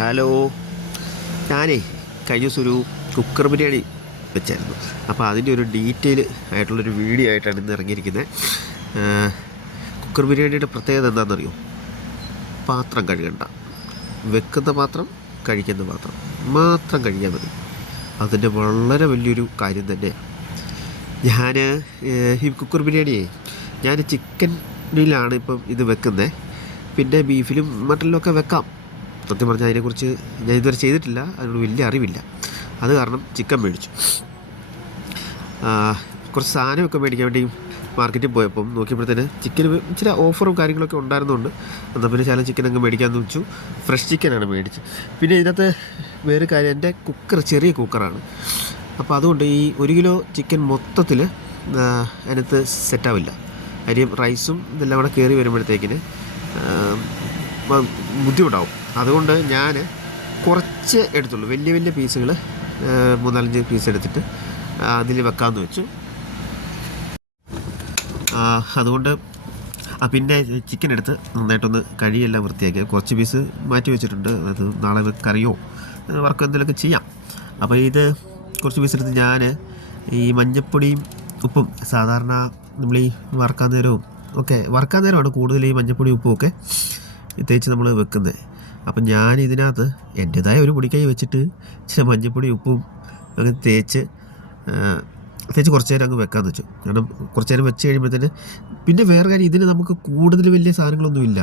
Hello, ഞാനേ കഴിഞ്ഞ ദിവസം ഒരു കുക്കർ ബിരിയാണി വെച്ചായിരുന്നു. അപ്പോൾ അതിൻ്റെ ഒരു ഡീറ്റെയിൽ ആയിട്ടുള്ളൊരു വീഡിയോ ആയിട്ടാണ് ഇന്ന് ഇറങ്ങിയിരിക്കുന്നത്. കുക്കർ ബിരിയാണിയുടെ പ്രത്യേകത എന്താണെന്നറിയോ? പാത്രം കഴുകണ്ട, വെക്കുന്ന പാത്രം കഴിക്കുന്ന പാത്രം മാത്രം കഴുകിയാൽ മതി. അതിൻ്റെ വളരെ വലിയൊരു കാര്യം തന്നെയാണ്. ഞാൻ ഈ കുക്കർ ബിരിയാണിയെ ഞാൻ ചിക്കനിലാണ് ഇപ്പം ഇത് വെക്കുന്നത്. പിന്നെ ബീഫിലും മട്ടനിലൊക്കെ വെക്കാം. സത്യം പറഞ്ഞാൽ അതിനെക്കുറിച്ച് ഞാൻ ഇതുവരെ ചെയ്തിട്ടില്ല, അതിനോട് വലിയ അറിവില്ല. അത് കാരണം ചിക്കൻ മേടിച്ചു. കുറച്ച് സാധനമൊക്കെ മേടിക്കാൻ വേണ്ടി മാർക്കറ്റിൽ പോയപ്പം നോക്കിയപ്പോഴത്തേന് ചിക്കന് ഇച്ചിരി ഓഫറും കാര്യങ്ങളൊക്കെ ഉണ്ടായിരുന്നുണ്ട്. എന്നാൽ പിന്നെ ചില ചിക്കൻ അങ്ങ് മേടിക്കാമെന്ന് വെച്ചു. ഫ്രഷ് ചിക്കനാണ് മേടിച്ച്. പിന്നെ ഇതിനകത്ത് വേറെ കാര്യം, എൻ്റെ കുക്കർ ചെറിയ കുക്കറാണ്. അപ്പോൾ അതുകൊണ്ട് ഈ 1 കിലോ ചിക്കൻ മൊത്തത്തിൽ അതിനകത്ത് സെറ്റാവില്ല. അരിയും റൈസും ഇതെല്ലാം കൂടെ കയറി വരുമ്പോഴത്തേക്കിന് ബുദ്ധിമുട്ടാവും. അതുകൊണ്ട് ഞാൻ കുറച്ച് എടുത്തുള്ളൂ. വലിയ വലിയ പീസുകൾ 3-4 പീസ് എടുത്തിട്ട് അതിൽ വെക്കാമെന്ന് വെച്ചു. അതുകൊണ്ട് പിന്നെ ചിക്കൻ എടുത്ത് നന്നായിട്ടൊന്ന് കഴുകിയെല്ലാം വൃത്തിയാക്കി കുറച്ച് പീസ് മാറ്റി വെച്ചിട്ടുണ്ട്. അത് നാളെ കറിയോ വർക്ക് എന്തെങ്കിലുമൊക്കെ ചെയ്യാം. അപ്പോൾ ഇത് കുറച്ച് പീസ് എടുത്ത് ഞാൻ ഈ മഞ്ഞപ്പൊടിയും ഉപ്പും, സാധാരണ നമ്മൾ ഈ വറുക്കാൻ നേരമാണ് കൂടുതൽ ഈ മഞ്ഞപ്പൊടി ഉപ്പും ഒക്കെ തേച്ച് നമ്മൾ വെക്കുന്നത്. അപ്പം ഞാൻ ഇതിനകത്ത് എൻ്റേതായ ഒരു പൊടിക്കൈ വെച്ചിട്ട് ചില മഞ്ഞപ്പൊടി ഉപ്പും അങ്ങനെ തേച്ച് കുറച്ച് നേരം അങ്ങ് വെക്കാമെന്ന് വെച്ചു. കാരണം കുറച്ച് നേരം വെച്ച് കഴിയുമ്പോഴത്തേന് പിന്നെ വേറെ കാര്യം, ഇതിന് നമുക്ക് കൂടുതൽ വലിയ സാധനങ്ങളൊന്നുമില്ല.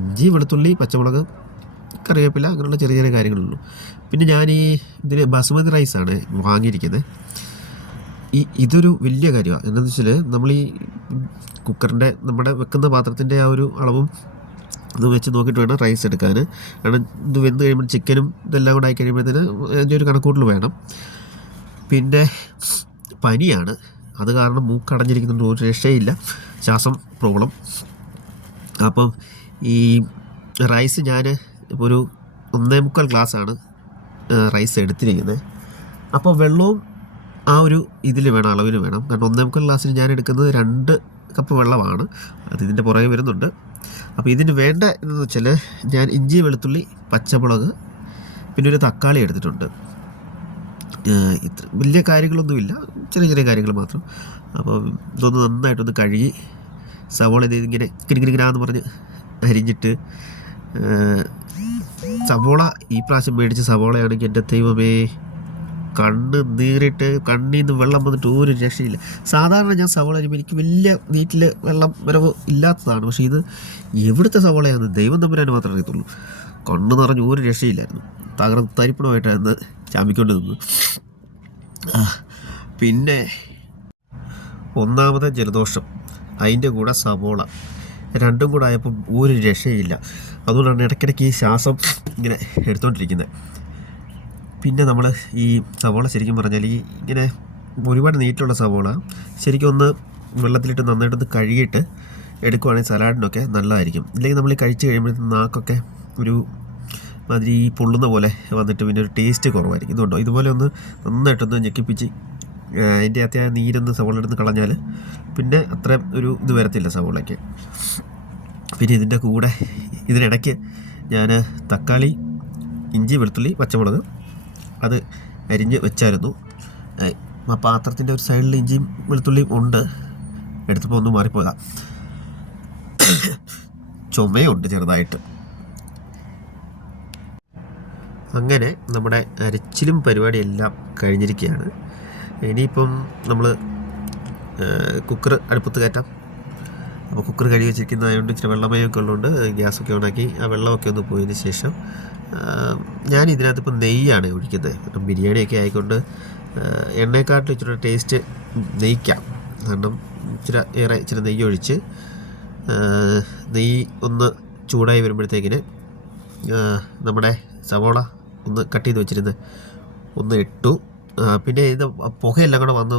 ഇഞ്ചി, വെളുത്തുള്ളി, പച്ചമുളക്, കറിവേപ്പില, അങ്ങനെയുള്ള ചെറിയ ചെറിയ കാര്യങ്ങളുള്ളൂ. പിന്നെ ഞാൻ ഇതിന് ബസുമതി റൈസാണ് വാങ്ങിയിരിക്കുന്നത്. ഇതൊരു വലിയ കാര്യമാണ്. എന്താണെന്ന് വെച്ചാൽ നമ്മൾ ഈ കുക്കറിൻ്റെ നമ്മുടെ വെക്കുന്ന പാത്രത്തിൻ്റെ ആ ഒരു അളവും ഇത് വെച്ച് നോക്കിയിട്ട് വേണം റൈസ് എടുക്കാൻ. കാരണം ഇത് വെന്ത് കഴിയുമ്പോൾ ചിക്കനും ഇതെല്ലാം കൂടെ ആയി കഴിയുമ്പോഴത്തേന് അതിൻ്റെ ഒരു കണക്കൂട്ടൽ വേണം. പിന്നെ പനിയാണ്, അത് കാരണം മൂക്കടഞ്ഞിരിക്കുന്നുണ്ട്, ഒരു രക്ഷയില്ല, ശ്വാസം പ്രോബ്ലം. അപ്പം ഈ റൈസ് ഞാൻ ഇപ്പോൾ ഒരു 1.25 ഗ്ലാസ്സാണ് റൈസ് എടുത്തിരിക്കുന്നത്. അപ്പോൾ വെള്ളവും ആ ഒരു ഇതിൽ വേണം, അളവിന് വേണം. കാരണം 1.25 ഗ്ലാസ്സിന് ഞാൻ എടുക്കുന്നത് 2 കപ്പ് വെള്ളമാണ്. അത് ഇതിൻ്റെ പുറകെ വരുന്നുണ്ട്. അപ്പോൾ ഇതിന് വേണ്ട എന്താണെന്ന് വെച്ചാൽ ഞാൻ ഇഞ്ചി, വെളുത്തുള്ളി, പച്ചമുളക്, പിന്നെ ഒരു തക്കാളി എടുത്തിട്ടുണ്ട്. ഇത്ര വലിയ കാര്യങ്ങളൊന്നുമില്ല, ചെറിയ ചെറിയ കാര്യങ്ങൾ മാത്രം. അപ്പോൾ ഇതൊന്ന് നന്നായിട്ടൊന്ന് കഴുകി സവോള ഇതിങ്ങനെ കിരികിരികിരാന്ന് പറഞ്ഞ് അരിഞ്ഞിട്ട്, സവോള ഈ പ്രാവശ്യം മേടിച്ച സവോളയാണെങ്കിൽ എൻ്റെ ദൈവമേ, കണ്ണ് നീറിയിട്ട് കണ്ണിൽ നിന്ന് വെള്ളം വന്നിട്ട് ഒരു രക്ഷയില്ല. സാധാരണ ഞാൻ സവോള അരിയുമ്പോൾ എനിക്ക് വലിയ നീറ്റിൽ വെള്ളം വരവ് ഇല്ലാത്തതാണ്. പക്ഷേ ഇത് എവിടുത്തെ സവോളയാണെന്ന് ദൈവം തമ്പുരാന് മാത്രമേ അറിയത്തുള്ളൂ. കണ്ണ് നിറഞ്ഞ് ഒരു രക്ഷയില്ലായിരുന്നു. തരിപ്പണമായിട്ടായിരുന്നു ചാമ്പിക്കൊണ്ട് നിന്ന്. പിന്നെ ഒന്നാമത്തെ ജലദോഷം, അതിൻ്റെ കൂടെ സവോള, രണ്ടും കൂടെ ആയപ്പോൾ ഒരു രക്ഷയില്ല. അതുകൊണ്ടാണ് ഇടയ്ക്കിടയ്ക്ക് ഈ ശ്വാസം ഇങ്ങനെ എടുത്തുകൊണ്ടിരിക്കുന്നത്. പിന്നെ നമ്മൾ ഈ സവോള ശരിക്കും പറഞ്ഞാൽ ഇങ്ങനെ ഒരുപാട് നീറ്റിലുള്ള സവോള ശരിക്കും ഒന്ന് വെള്ളത്തിലിട്ട് നന്നായിട്ടൊന്ന് കഴുകിയിട്ട് എടുക്കുവാണെങ്കിൽ സലാഡിനൊക്കെ നല്ലതായിരിക്കും. ഇല്ലെങ്കിൽ നമ്മൾ കഴിച്ച് കഴിയുമ്പോഴത്തേക്കും നാക്കൊക്കെ ഒരു മാതിരി പൊള്ളുന്ന പോലെ വന്നിട്ട് പിന്നെ ഒരു ടേസ്റ്റ് കുറവായിരിക്കും. ഇതുകൊണ്ടോ ഇതുപോലെ ഒന്ന് നന്നായിട്ടൊന്ന് ഞെക്കിപ്പിച്ച് അതിൻ്റെ അത്യാ നീരൊന്ന് സവോള എടുത്ത് കളഞ്ഞാൽ പിന്നെ അത്ര ഒരു ഇത് വരത്തില്ല സവോളയ്ക്ക്. പിന്നെ ഇതിൻ്റെ കൂടെ ഇതിനിടയ്ക്ക് ഞാൻ തക്കാളി, ഇഞ്ചി, വെളുത്തുള്ളി, പച്ചമുളക് അത് അരിഞ്ഞ് വെച്ചായിരുന്നു. ആ പാത്രത്തിൻ്റെ ഒരു സൈഡിൽ ഇഞ്ചിയും വെളുത്തുള്ളിയും ഉണ്ട്, എടുത്തപ്പോൾ ഒന്ന് മാറിപ്പോയതാ. ചുമയുണ്ട് ചെറുതായിട്ട്. അങ്ങനെ നമ്മുടെ അരച്ചിലും പരിപാടിയെല്ലാം കഴിഞ്ഞിരിക്കുകയാണ്. ഇനിയിപ്പം നമ്മൾ കുക്കർ അടുപ്പത്ത് കയറ്റാം. അപ്പോൾ കുക്കർ കഴുകി വെച്ചിരിക്കുന്നതായതുകൊണ്ട് ഇച്ചിരി വെള്ളമയമൊക്കെ ഉള്ളതുകൊണ്ട് ഗ്യാസൊക്കെ ഓണാക്കി ആ വെള്ളമൊക്കെ ഒന്ന് പോയതിന് ശേഷം ഞാൻ ഇതിനകത്ത് ഇപ്പം നെയ്യാണ് ഒഴിക്കുന്നത്. കാരണം ബിരിയാണിയൊക്കെ ആയിക്കൊണ്ട് എണ്ണയെക്കാട്ടിലും ഇച്ചിരി ടേസ്റ്റ് നെയ്ക്കാം. കാരണം ഇച്ചിരി നെയ്യ് ഒഴിച്ച് നെയ്യ് ഒന്ന് ചൂടായി വരുമ്പോഴത്തേക്കിന് നമ്മുടെ സവോള ഒന്ന് കട്ട് ചെയ്ത് വെച്ചിരുന്ന് ഒന്ന് ഇട്ടു. പിന്നെ ഇത് പുകയെല്ലാം കൂടെ വന്ന്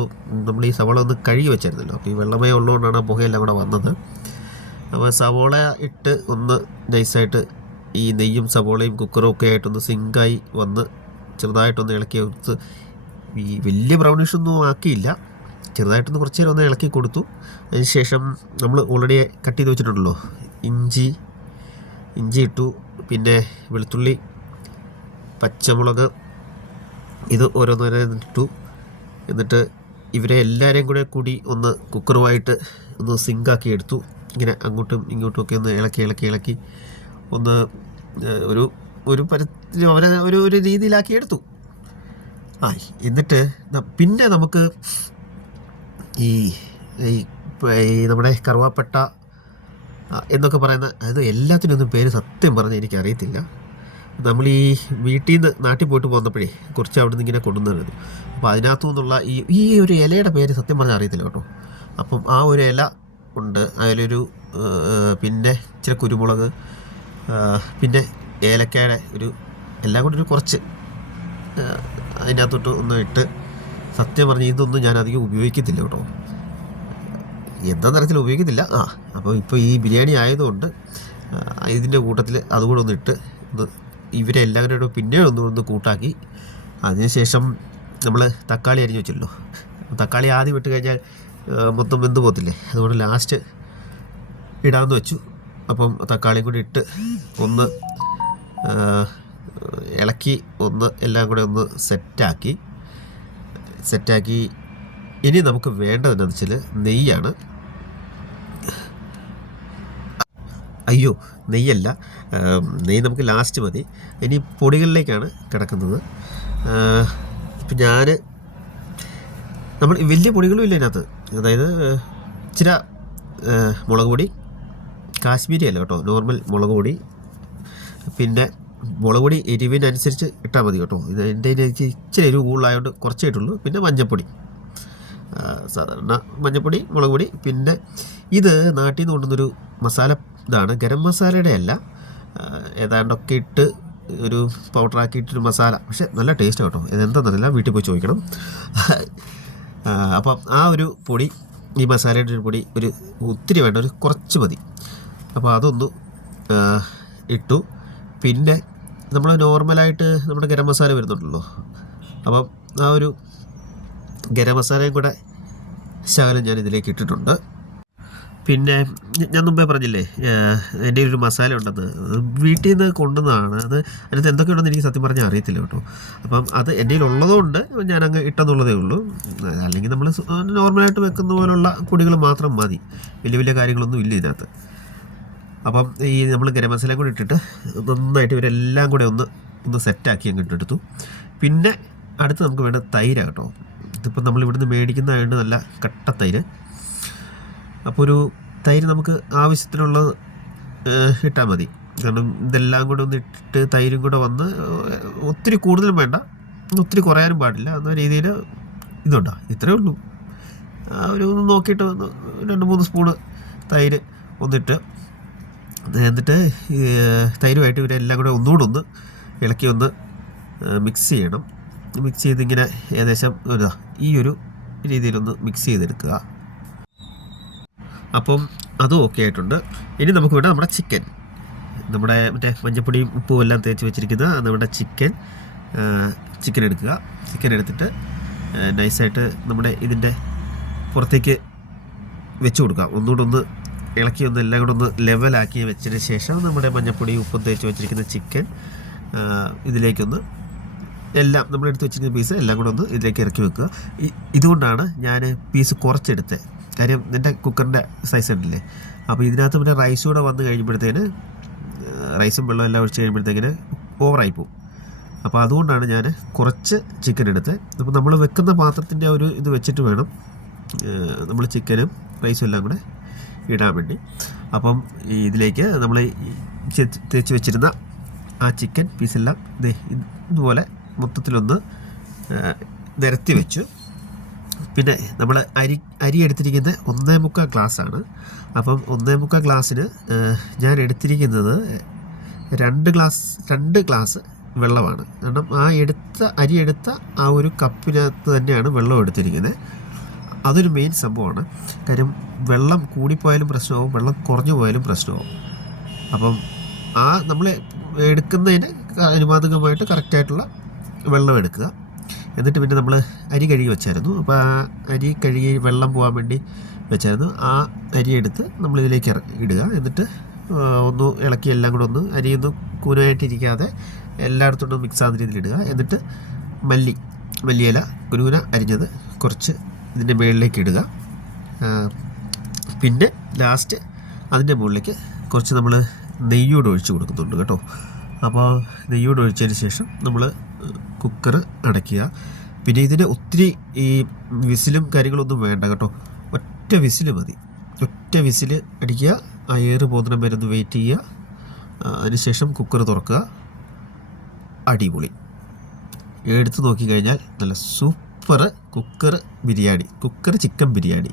നമ്മൾ ഈ സവോള ഒന്ന് കഴുകി വെച്ചായിരുന്നല്ലോ, അപ്പോൾ ഈ വെള്ളമയം ഉള്ളതുകൊണ്ടാണ് ആ പുകയെല്ലാം കൂടെ വന്നത്. അപ്പോൾ സവോള ഇട്ട് ഒന്ന് നൈസായിട്ട് ഈ നെയ്യും സവോളയും കുക്കറും ഒക്കെ ആയിട്ടൊന്ന് സിങ്കായി വന്ന് ചെറുതായിട്ടൊന്ന് ഇളക്കി കൊടുത്ത്, ഈ വലിയ ബ്രൗണിഷൊന്നും ആക്കിയില്ല, ചെറുതായിട്ടൊന്ന് കുറച്ച് നേരം ഒന്ന് ഇളക്കി കൊടുത്തു. അതിന് ശേഷം നമ്മൾ ഓൾറെഡി കട്ട് ചെയ്ത് വെച്ചിട്ടുണ്ടല്ലോ ഇഞ്ചി ഇട്ടു, പിന്നെ വെളുത്തുള്ളി പച്ചമുളക് ഇത് ഓരോന്നോരോന്നിട്ടു. എന്നിട്ട് ഇവരെ എല്ലാവരെയും കൂടി ഒന്ന് കുക്കറുമായിട്ട് ഒന്ന് സിങ്കാക്കി എടുത്തു. ഇങ്ങനെ അങ്ങോട്ടും ഇങ്ങോട്ടും ഒക്കെ ഒന്ന് ഇളക്കി ഒന്ന് ഒരു അവരെ ഒരു രീതിയിലാക്കി എടുത്തു. എന്നിട്ട് പിന്നെ നമുക്ക് ഈ നമ്മുടെ കറുവാപ്പട്ട എന്നൊക്കെ പറയുന്ന അത് എല്ലാത്തിനൊന്നും പേര് സത്യം പറഞ്ഞാൽ എനിക്കറിയത്തില്ല. നമ്മൾ ഈ വീട്ടിൽ നിന്ന് നാട്ടിൽ പോയിട്ട് പോന്നപ്പോഴേ കുറച്ച് അവിടെ നിന്ന് ഇങ്ങനെ കൊണ്ടുവന്നിരുന്നു. അപ്പോൾ അതിനകത്തു നിന്നുള്ള ഈ ഒരു ഇലയുടെ പേര് സത്യം പറഞ്ഞാൽ അറിയത്തില്ല കേട്ടോ. അപ്പം ആ ഒരു ഇല ഉണ്ട്, അതിലൊരു പിന്നെ ഇച്ചിരി കുരുമുളക്, പിന്നെ ഏലക്കയുടെ എല്ലാം കൂടി ഒരു കുറച്ച് അതിനകത്തോട്ട് ഒന്ന് ഇട്ട്. സത്യം പറഞ്ഞ് ഇതൊന്നും ഞാൻ അധികം ഉപയോഗിക്കത്തില്ല കേട്ടോ, എന്താ തരത്തിൽ ഉപയോഗിക്കത്തില്ല. അപ്പോൾ ഇപ്പോൾ ഈ ബിരിയാണി ആയതുകൊണ്ട് ഇതിൻ്റെ കൂട്ടത്തിൽ അതുകൂടെ ഒന്ന് ഇട്ട് ഇവരെ എല്ലാവരും പിന്നെ ഒന്ന് കൂട്ടാക്കി. അതിനുശേഷം നമ്മൾ തക്കാളി അരിഞ്ഞ് വെച്ചല്ലോ. തക്കാളി ആദ്യം ഇട്ട് കഴിഞ്ഞാൽ മൊത്തം വെന്ത് പോകത്തില്ലേ, അതുകൊണ്ട് ലാസ്റ്റ് ഇടാമെന്ന് വെച്ചു. അപ്പം തക്കാളിയും കൂടി ഇട്ട് ഒന്ന് ഇളക്കി എല്ലാം കൂടെ ഒന്ന് സെറ്റാക്കി. ഇനി നമുക്ക് വേണ്ടതെന്ന് വെച്ചാൽ നെയ്യാണ്. അയ്യോ, നെയ്യല്ല, നെയ്യ് നമുക്ക് ലാസ്റ്റ് മതി. ഇനി പൊടികളിലേക്കാണ് കിടക്കുന്നത്. ഇപ്പം നമ്മൾ വലിയ പൊടികളും ഇല്ല ഇതിനകത്ത്. അതായത് ഇച്ചിരി മുളക് പൊടി, കാശ്മീരി അല്ല കേട്ടോ, നോർമൽ മുളക് പൊടി. പിന്നെ മുളക് പൊടി എരിവിനനുസരിച്ച് ഇട്ടാൽ മതി കേട്ടോ. എൻ്റെ ഇച്ചിരി എരിവ് കൂടുതലായതുകൊണ്ട് കുറച്ചേ ഇട്ടുള്ളൂ. പിന്നെ മഞ്ഞൾപ്പൊടി, സാധാരണ മഞ്ഞൾപ്പൊടി, മുളക് പൊടി. പിന്നെ ഇത് നാട്ടിൽ നിന്ന് കൊണ്ടുവന്നൊരു മസാല ഇതാണ്, ഗരം മസാലയുടെ അല്ല, ഏതാണ്ടൊക്കെ ഇട്ട് ഒരു പൗഡറാക്കിയിട്ടൊരു മസാല. പക്ഷേ നല്ല ടേസ്റ്റ് കേട്ടോ. ഇതെന്താണെന്നറിയില്ല, വീട്ടിൽ പോയി ചോദിക്കണം. അപ്പം ആ ഒരു പൊടി, ഈ മസാലയുടെ ഒരു പൊടി ഒത്തിരി വേണ്ട, ഒരു കുറച്ച് മതി. അപ്പോൾ അതൊന്ന് ഇട്ടു. പിന്നെ നമ്മൾ നോർമലായിട്ട് നമ്മുടെ ഗരം മസാല വരുന്നുണ്ടല്ലോ, അപ്പം ആ ഒരു ഗരം മസാലയും കൂടെ ശകലം ഞാൻ ഇതിലേക്ക് ഇട്ടിട്ടുണ്ട്. പിന്നെ ഞാൻ മുമ്പേ പറഞ്ഞില്ലേ എൻ്റെ ഒരു മസാല ഉണ്ടെന്ന്, വീട്ടിൽ നിന്ന് കൊണ്ടുവന്നതാണ്. അതിനകത്ത് എന്തൊക്കെയുണ്ടെന്ന് എനിക്ക് സത്യം പറഞ്ഞാൽ അറിയത്തില്ല കേട്ടോ. അപ്പം അത് എൻ്റെ ഉള്ളതുകൊണ്ട് ഞാനങ്ങ് ഇട്ടെന്നുള്ളതേ ഉള്ളൂ. അല്ലെങ്കിൽ നമ്മൾ നോർമലായിട്ട് വെക്കുന്ന പോലുള്ള പൊടികൾ മാത്രം മതി, വലിയ കാര്യങ്ങളൊന്നും ഇല്ല ഇതിനകത്ത്. അപ്പം ഈ നമ്മൾ ഗരം മസാല കൂടി ഇട്ടിട്ട് നന്നായിട്ട് ഇവരെല്ലാം കൂടെ ഒന്ന് സെറ്റാക്കി അങ്ങോട്ട് എടുത്തു. പിന്നെ അടുത്ത് നമുക്ക് വേണ്ട തൈര കേട്ടോ. ഇതിപ്പോൾ നമ്മൾ ഇവിടുന്ന് മേടിക്കുന്നതായത് നല്ല കട്ട തൈര്. അപ്പോൾ ഒരു തൈര് നമുക്ക് ആവശ്യത്തിനുള്ളത് ഇട്ടാൽ മതി. കാരണം ഇതെല്ലാം കൂടെ ഒന്ന് ഇട്ടിട്ട് തൈരും കൂടെ വന്ന് ഒത്തിരി കൂടുതലും വേണ്ട, ഒത്തിരി കുറയാനും പാടില്ല എന്ന രീതിയിൽ ഇതുണ്ടോ, ഇത്രയേ ഉള്ളൂ. ഒരു നോക്കിയിട്ട് 2-3 സ്പൂണ് തൈര് ഒന്നിട്ട്, എന്നിട്ട് തൈരുമായിട്ട് ഇവരെല്ലാം കൂടെ ഒന്നുകൂടെ ഇളക്കി മിക്സ് ചെയ്യണം. മിക്സ് ചെയ്തിങ്ങനെ ഏകദേശം ഈ ഒരു രീതിയിലൊന്ന് മിക്സ് ചെയ്തെടുക്കുക. അപ്പം അതും ഓക്കെ ആയിട്ടുണ്ട്. ഇനി നമുക്ക് വേണ്ട നമ്മുടെ ചിക്കൻ, നമ്മുടെ മറ്റേ മഞ്ഞപ്പൊടിയും ഉപ്പും എല്ലാം തേച്ച് വെച്ചിരിക്കുന്ന നമ്മുടെ ചിക്കൻ എടുക്കുക. ചിക്കൻ എടുത്തിട്ട് നൈസായിട്ട് നമ്മുടെ ഇതിൻ്റെ പുറത്തേക്ക് വെച്ച് കൊടുക്കുക. ഒന്നുകൂടെ ഇളക്കി എല്ലാം കൂടെ ലെവലാക്കി വെച്ചതിന് ശേഷം നമ്മുടെ മഞ്ഞപ്പൊടി ഉപ്പും തേച്ച് വെച്ചിരിക്കുന്ന ചിക്കൻ ഇതിലേക്കൊന്ന് എല്ലാം നമ്മളെടുത്ത് വെച്ചിരിക്കുന്ന പീസ് എല്ലാം കൂടെ ഇതിലേക്ക് ഇറക്കി വെക്കുക. ഇതുകൊണ്ടാണ് ഞാൻ പീസ് കുറച്ചെടുത്തത്. കാര്യം എൻ്റെ കുക്കറിൻ്റെ സൈസ് ഉണ്ടല്ലേ, അപ്പോൾ ഇതിനകത്ത് പിന്നെ റൈസ് കൂടെ വന്ന് കഴിയുമ്പോഴത്തേന് റൈസും വെള്ളം എല്ലാം ഒഴിച്ച് കഴിയുമ്പോഴത്തേക്കിന് ഓവറായി പോകും. അപ്പോൾ അതുകൊണ്ടാണ് ഞാൻ കുറച്ച് ചിക്കൻ എടുത്തത്. അപ്പോൾ നമ്മൾ വെക്കുന്ന പാത്രത്തിൻ്റെ ഒരു ഇത് വെച്ചിട്ട് വേണം നമ്മൾ ചിക്കനും റൈസും എല്ലാം കൂടെ ഇടാൻ വേണ്ടി. അപ്പം ഇതിലേക്ക് നമ്മൾ തേച്ച് വെച്ചിരുന്ന ആ ചിക്കൻ പീസെല്ലാം ഇതുപോലെ മൊത്തത്തിലൊന്ന് നിരത്തി വെച്ചു. പിന്നെ നമ്മൾ അരി എടുത്തിരിക്കുന്നത് 1.25 ഗ്ലാസ്സാണ്. അപ്പം 1.25 ഗ്ലാസ്സിന് ഞാൻ എടുത്തിരിക്കുന്നത് 2 ഗ്ലാസ് വെള്ളമാണ്. കാരണം അരി എടുത്ത ആ ഒരു കപ്പിനകത്ത് തന്നെയാണ് വെള്ളം എടുത്തിരിക്കുന്നത്. അതൊരു മെയിൻ സംഭവമാണ്. കാര്യം വെള്ളം കൂടിപ്പോയാലും പ്രശ്നമാവും, വെള്ളം കുറഞ്ഞു പോയാലും പ്രശ്നമാവും. അപ്പം നമ്മൾ എടുക്കുന്നതിന് അനുപാതികമായിട്ട് കറക്റ്റായിട്ടുള്ള വെള്ളം എടുക്കുക. എന്നിട്ട് പിന്നെ നമ്മൾ അരി കഴുകി വെച്ചായിരുന്നു. അപ്പോൾ ആ അരി കഴുകി വെള്ളം പോകാൻ വേണ്ടി വെച്ചായിരുന്നു. ആ അരി എടുത്ത് നമ്മളിതിലേക്ക് ഇടുക. എന്നിട്ട് ഒന്ന് ഇളക്കി എല്ലാം കൂടെ അരിയൊന്നും കൂനായിട്ടിരിക്കാതെ എല്ലായിടത്തോട്ടും മിക്സ് ആകുന്ന രീതിയിൽ ഇടുക. എന്നിട്ട് മല്ലിയില കുനുകുന അരിഞ്ഞത് കുറച്ച് ഇതിൻ്റെ മുകളിലേക്ക് ഇടുക. പിന്നെ ലാസ്റ്റ് അതിൻ്റെ മുകളിലേക്ക് കുറച്ച് നമ്മൾ നെയ്യോട് ഒഴിച്ച് കൊടുക്കുന്നുണ്ട് കേട്ടോ. അപ്പോൾ നെയ്യോട് ഒഴിച്ചതിന് ശേഷം നമ്മൾ കുക്കർ അടയ്ക്കുക. പിന്നെ ഇതിന് ഒത്തിരി ഈ വിസിലും കാര്യങ്ങളൊന്നും വേണ്ട കേട്ടോ. ഒറ്റ വിസിൽ മതി. ഒറ്റ വിസിൽ അടിക്കുക, ആ എയർ പോകുന്ന വരെ ഒന്ന് വെയിറ്റ് ചെയ്യുക. അതിനുശേഷം കുക്കർ തുറക്കുക. അടിപൊളി. എടുത്ത് നോക്കിക്കഴിഞ്ഞാൽ നല്ല സൂപ്പർ കുക്കർ ചിക്കൻ ബിരിയാണി.